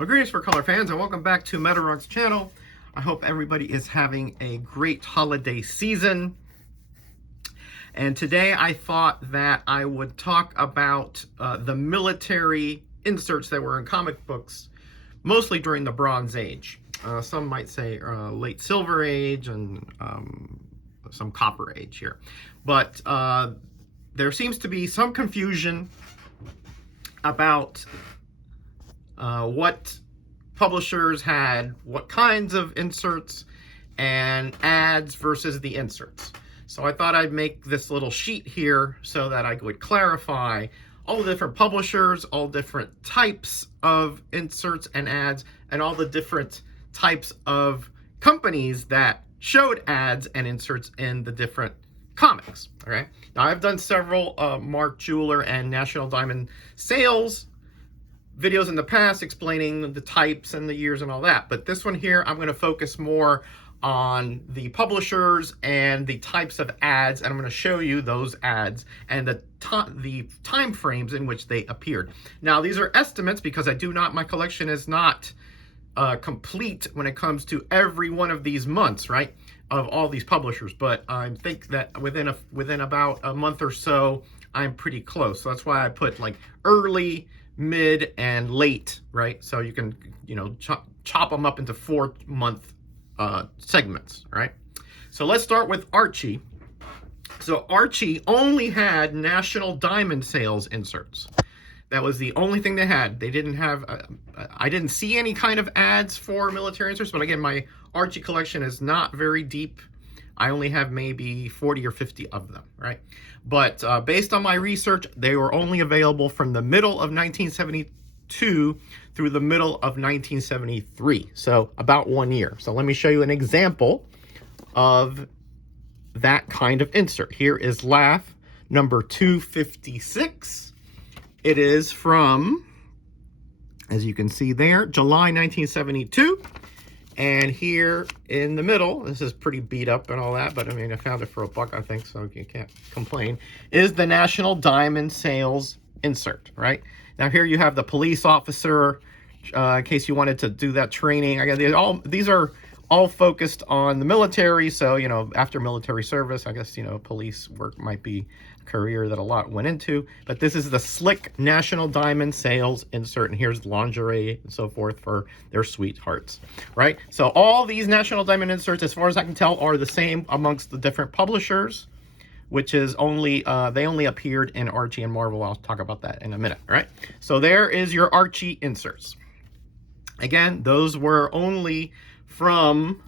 Well, greetings for color fans and welcome back to MetaRug's channel. I hope everybody is having a great holiday season. And today I thought that I would talk about the military inserts that were in comic books, mostly during the Bronze Age. Some might say late Silver Age and some Copper Age here. But there seems to be some confusion about what publishers had, what kinds of inserts and ads versus the inserts. So I thought I'd make this little sheet here so that I would clarify all the different publishers, all different types of inserts and ads, and all the different types of companies that showed ads and inserts in the different comics. All right. Now I've done several Mark Jeweler and National Diamond sales videos in the past explaining the types and the years and all that, but this one here I'm going to focus more on the publishers and the types of ads, and I'm going to show you those ads and the time frames in which they appeared. Now these are estimates because my collection is not complete when it comes to every one of these months, right, of all these publishers, but I think that within about a month or so I'm pretty close. So that's why I put like early, mid, and late, right? So you can, chop them up into 4-month segments, right? So let's start with Archie. So Archie only had National Diamond sales inserts. That was the only thing they had. They didn't have, I didn't see any kind of ads for military inserts, but again, my Archie collection is not very deep. I only have maybe 40 or 50 of them, right? But based on my research, they were only available from the middle of 1972 through the middle of 1973. So about 1 year. So let me show you an example of that kind of insert. Here is Laugh number 256. It is from, as you can see there, July 1972. And here in the middle, this is pretty beat up and all that, but I mean, I found it for $1, I think, so you can't complain, is the National Diamond sales insert, right? Now here you have the police officer, in case you wanted to do that training. These are all focused on the military, so, after military service, I guess, police work might be a career that a lot went into, but this is the slick National Diamond sales insert, and here's lingerie and so forth for their sweethearts, right? So all these National Diamond inserts, as far as I can tell, are the same amongst the different publishers, which is only, they only appeared in Archie and Marvel. I'll talk about that in a minute, right? So there is your Archie inserts. Again, those were only from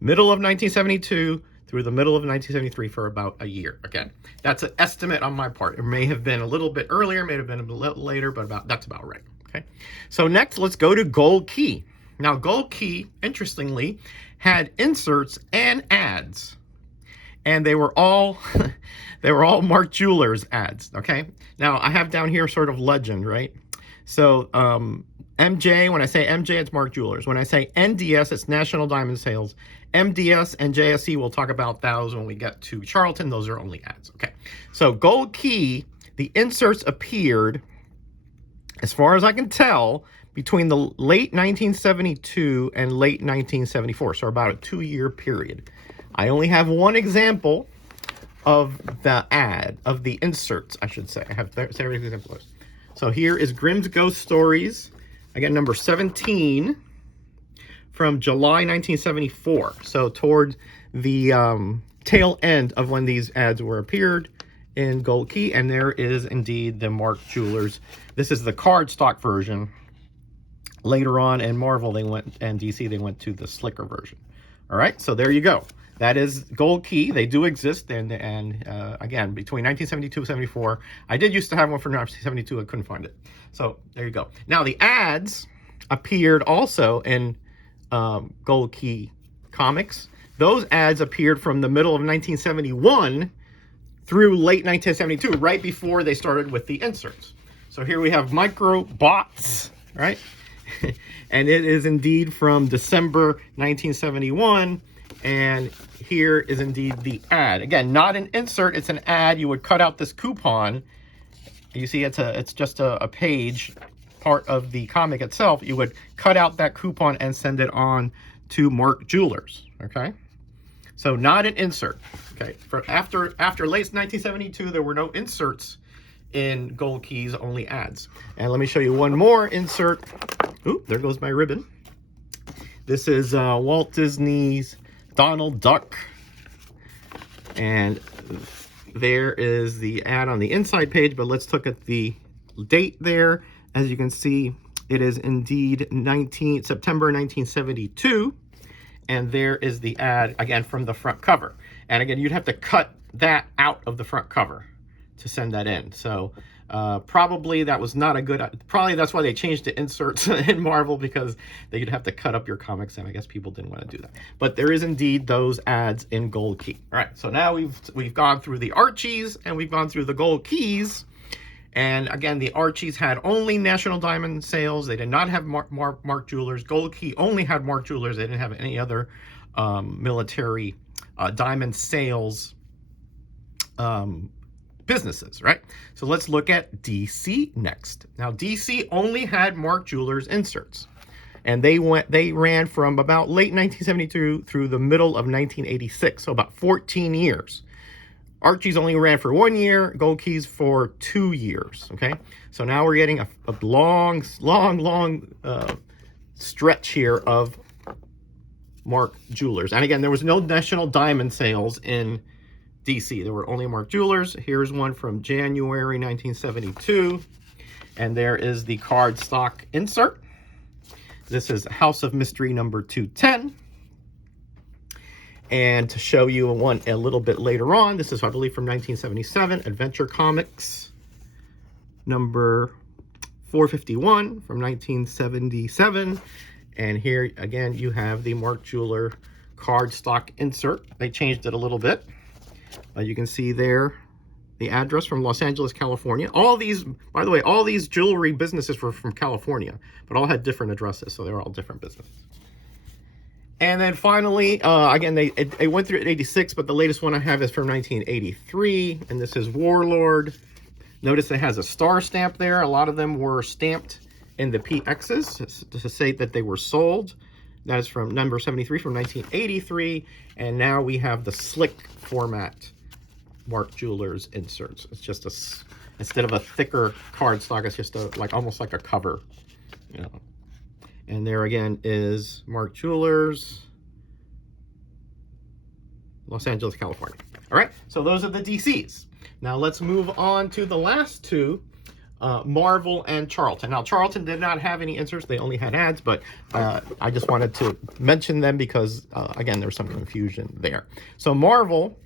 middle of 1972 through the middle of 1973 for about a year. Again, that's an estimate on my part. It may have been a little bit earlier, may have been a little later, but that's about right. Okay. So next, let's go to Gold Key. Now, Gold Key, interestingly, had inserts and ads, and they were all Mark Jewelers ads. Okay. Now I have down here sort of legend, right? So MJ, when I say MJ, it's Mark Jewelers. When I say NDS, it's National Diamond Sales. MDS and JSE, we'll talk about those when we get to Charlton. Those are only ads. Okay. So Gold Key, the inserts appeared, as far as I can tell, between the late 1972 and late 1974. So about a 2-year period. I only have one example of the inserts, I should say. I have several examples. So here is Grimm's Ghost Stories, again, number 17, from July 1974. So toward the tail end of when these ads were appeared in Gold Key, and there is indeed the Mark Jewelers. This is the cardstock version. Later on in Marvel, and DC, they went to the slicker version. All right, so there you go. That is Gold Key. They do exist, and again, between 1972 and 74. I did used to have one for 1972. I couldn't find it. So there you go. Now, the ads appeared also in Gold Key comics. Those ads appeared from the middle of 1971 through late 1972, right before they started with the inserts. So here we have Micro Bots, right? And it is indeed from December 1971. And here is indeed the ad. Again, not an insert, it's an ad. You would cut out this coupon. You see it's just a page part of the comic itself, you would cut out that coupon and send it on to Mark Jewelers, okay? So not an insert, okay? After late 1972, there were no inserts in Gold Keys, only ads. And let me show you one more insert. Ooh, there goes my ribbon. This is Walt Disney's Donald Duck. And there is the ad on the inside page, but let's look at the date there. As you can see, it is indeed September 1972. And there is the ad, again, from the front cover. And again, you'd have to cut that out of the front cover to send that in. So probably that was not a good, probably that's why they changed the inserts in Marvel, because they'd have to cut up your comics, and I guess people didn't want to do that. But there is indeed those ads in Gold Key. All right, so now we've gone through the Archies and we've gone through the Gold Keys. And again, the Archies had only National Diamond sales. They did not have Mark Jewelers. Gold Key only had Mark Jewelers. They didn't have any other military diamond sales businesses, right? So let's look at DC next. Now, DC only had Mark Jewelers inserts, and they ran from about late 1972 through the middle of 1986, so about 14 years. Archie's only ran for 1 year, Gold Keys for 2 years, okay? So now we're getting a long stretch here of Mark Jewelers. And again, there was no National Diamond sales in DC. There were only Mark Jewelers. Here's one from January 1972. And there is the card stock insert. This is House of Mystery number 210. And to show you one a little bit later on, this is, I believe, from 1977, Adventure Comics number 451 from 1977. And here, again, you have the Mark Jeweler cardstock insert. They changed it a little bit. You can see there the address from Los Angeles, California. All these, by the way, all these jewelry businesses were from California, but all had different addresses, so they're all different businesses. And then finally, again, they went through 86, but the latest one I have is from 1983, and this is Warlord. Notice it has a star stamp there. A lot of them were stamped in the PXs to say that they were sold. That is from number 73 from 1983, and now we have the slick format Mark Jewelers inserts. It's just instead of a thicker cardstock, it's just almost like a cover, you know. And there again is Mark Jewelers, Los Angeles, California. All right, so those are the DCs. Now let's move on to the last two, Marvel and Charlton. Now Charlton did not have any inserts, they only had ads, but I just wanted to mention them because, again, there's some confusion there. So Marvel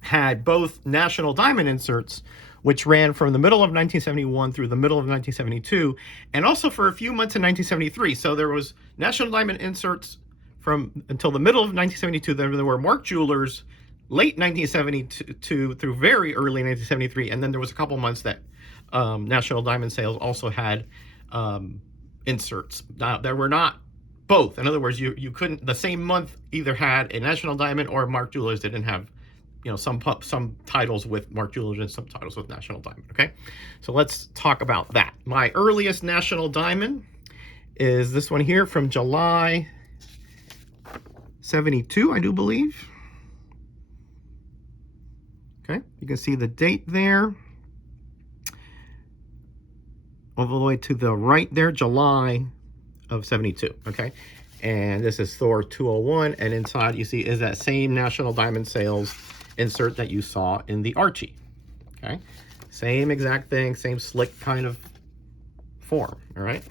had both National Diamond inserts, which ran from the middle of 1971 through the middle of 1972, and also for a few months in 1973. So there was National Diamond inserts until the middle of 1972. Then there were Mark Jewelers late 1972 through very early 1973, and then there was a couple months that National Diamond sales also had inserts. Now, there were not both. In other words, you couldn't, the same month either had a National Diamond or Mark Jewelers didn't have, you know, some titles with Mark Jewelers and some titles with National Diamond, okay? So let's talk about that. My earliest National Diamond is this one here from July 72, I do believe. Okay, you can see the date there. All the way to the right there, July of 72, okay? And this is Thor 201, and inside you see is that same National Diamond sales insert that you saw in the Archie, okay? Same exact thing, same slick kind of form, all right?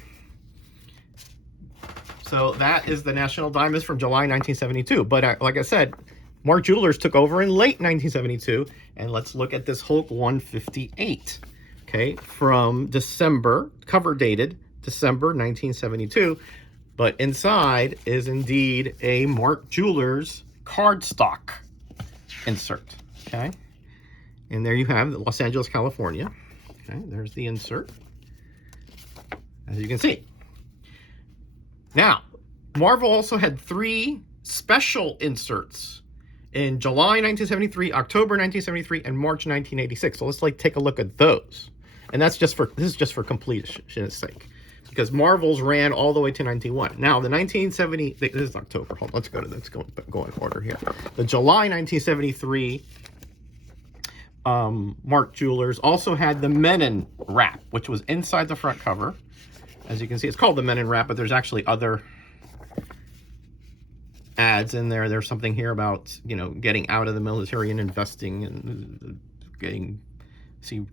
So that is the National Diamonds from July 1972. But like I said, Mark Jewelers took over in late 1972, and let's look at this Hulk 158, okay? From December, cover dated December 1972, but inside is indeed a Mark Jewelers cardstock insert, okay? And there you have Los Angeles, California. Okay, there's the insert, as you can see. Now, Marvel also had 3 special inserts in July 1973, October 1973, and March 1986. So let's take a look at those. And this is just for completion's sake. because Marvel's ran all the way to 1991. Now, the 1970, this is October. Hold on, let's go in order here. The July 1973 Mark Jewelers also had the Menon wrap, which was inside the front cover. As you can see, it's called the Menon wrap, but there's actually other ads in there. There's something here about, you know, getting out of the military and investing and getting, see,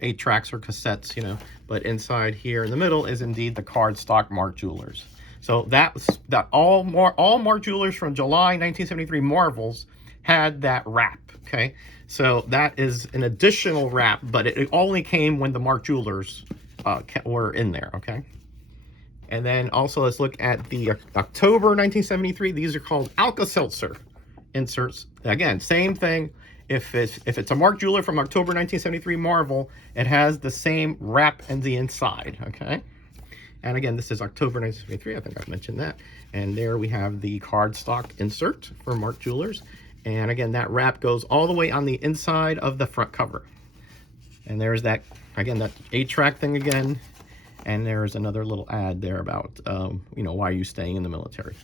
8 tracks or cassettes, you know. But inside here in the middle is indeed the cardstock Mark Jewelers. So that all Mark Jewelers from July 1973 Marvels had that wrap. Okay, so that is an additional wrap, but it only came when the Mark Jewelers were in there. Okay. And then also let's look at the October 1973. These are called Alka-Seltzer inserts. Again, same thing. If it's a Mark Jeweler from October 1973 Marvel, it has the same wrap in the inside, okay? And again, this is October 1973. I think I've mentioned that. And there we have the cardstock insert for Mark Jewelers. And again, that wrap goes all the way on the inside of the front cover. And there's that, again, that 8-track thing again. And there's another little ad there about, you know, why are you staying in the military?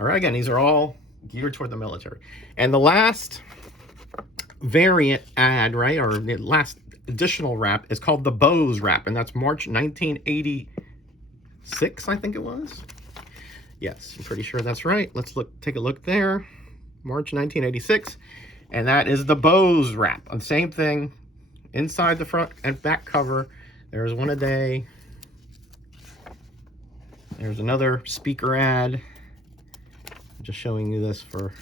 All right, again, these are all geared toward the military. And the last variant ad, right, or the last additional wrap is called the Bose wrap, and that's March 1986, I think it was. Yes, I'm pretty sure that's right. Let's take a look there. March 1986, and that is the Bose wrap. And same thing, inside the front and back cover, there's one a day. There's another speaker ad. I'm just showing you this for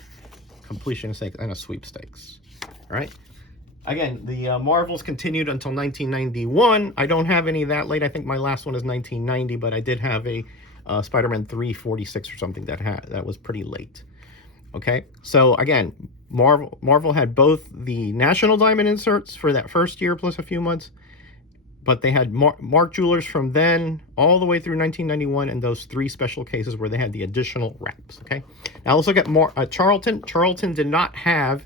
completion's sake, and a sweepstakes. All right. Again, the Marvels continued until 1991. I don't have any of that late. I think my last one is 1990, but I did have a Spider-Man 346 or something that was pretty late. Okay, so again, Marvel had both the National Diamond inserts for that first year plus a few months, but they had Mark Jewelers from then all the way through 1991, and those 3 special cases where they had the additional wraps. Okay, now let's look at Charlton. Charlton did not have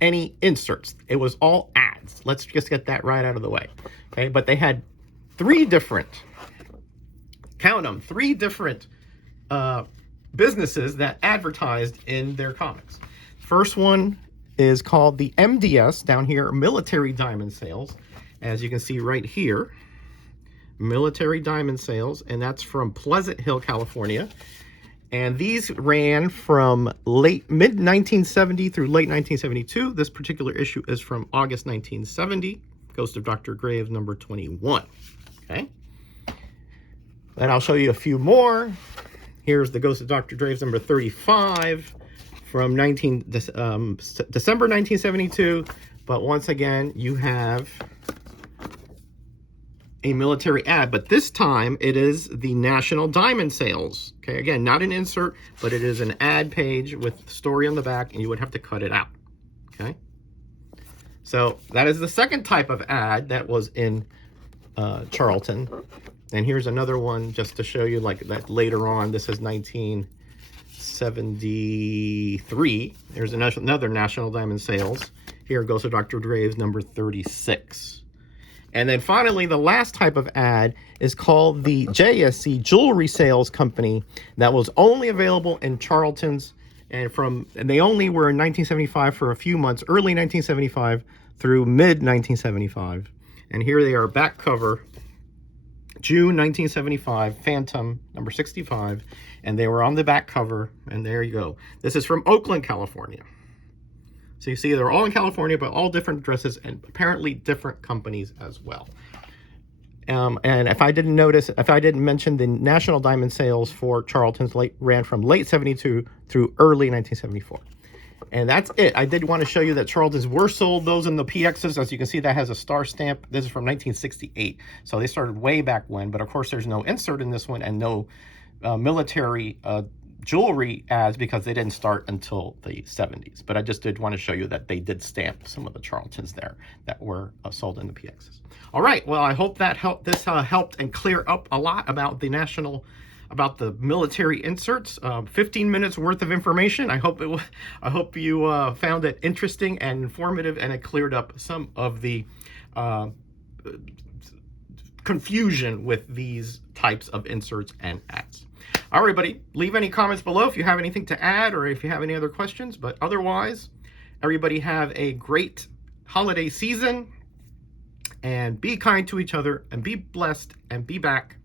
any inserts. It was all ads. Let's just get that right out of the way. Okay, but they had 3 different, count them, 3 different businesses that advertised in their comics. First one is called the MDS, down here, Military Diamond Sales. As you can see right here, Military Diamond Sales, and that's from Pleasant Hill, California. And these ran from mid-1970 through late 1972. This particular issue is from August 1970, Ghost of Dr. Graves, number 21. Okay. Then I'll show you a few more. Here's the Ghost of Dr. Graves, number 35, from December 1972. But once again, you have a military ad, but this time it is the National Diamond Sales. Okay, again, not an insert, but it is an ad page with the story on the back, and you would have to cut it out. Okay, so that is the second type of ad that was in Charlton. And here's another one just to show you, like, that later on. This is 1973. There's another National Diamond Sales. Here goes to Dr. Graves, number 36. And then finally, the last type of ad is called the JSC Jewelry Sales Company, that was only available in Charlton's, and they only were in 1975 for a few months, early 1975 through mid 1975. And here they are, back cover, June 1975, Phantom number 65, and they were on the back cover, and there you go. This is from Oakland, California. So you see they're all in California, but all different addresses and apparently different companies as well. And if I didn't mention, the National Diamond Sales for Charlton's ran from late 72 through early 1974. And that's it. I did want to show you that Charlton's were sold, those in the PXs. As you can see, that has a star stamp. This is from 1968. So they started way back when, but of course there's no insert in this one and no military jewelry ads because they didn't start until the 70s. But I just did want to show you that they did stamp some of the Charltons there that were sold in the PXs. All right, well, I hope that helped and clear up a lot about the military inserts. 15 minutes worth of information. I hope you found it interesting and informative, and it cleared up some of the confusion with these types of inserts and ads. All right, everybody, leave any comments below if you have anything to add or if you have any other questions. But otherwise, everybody have a great holiday season and be kind to each other and be blessed and be back.